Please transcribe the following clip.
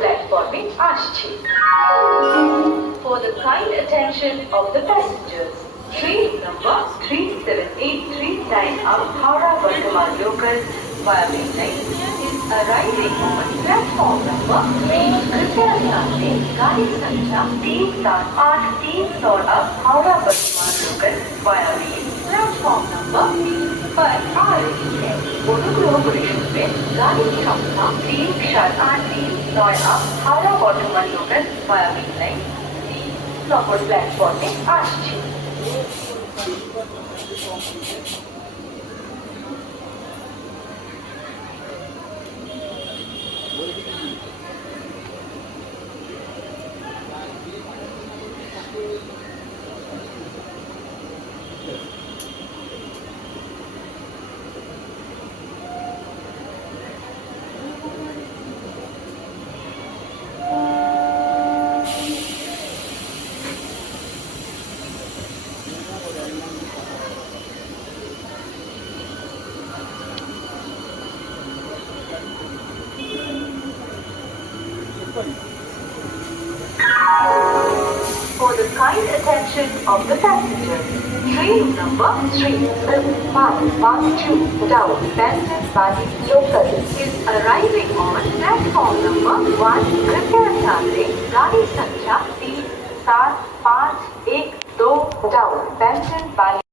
প্ল্যাটফর্মে আসছে। For the kind attention of the passengers, train number 37839 of Howrah Bardhaman local via midnight is arriving on platform number 3. कृपया ध्यान दें, गाड़ी संख्या 3783 of Howrah Bardhaman local via main platform number 3 पर आ रही है। অনুগ্রহ করে শুনবেন, গাড়ি সংখ্যা 3783 of Howrah Bardhaman local via midnight নম্বর প্ল্যাটফর্মে আসছে। For the kind attention of the passengers, train number 37512 down Banjarbali local is arriving on platform number 1. कृपया ध्यान दें, गाड़ी संख्या 3751 down Banjarbali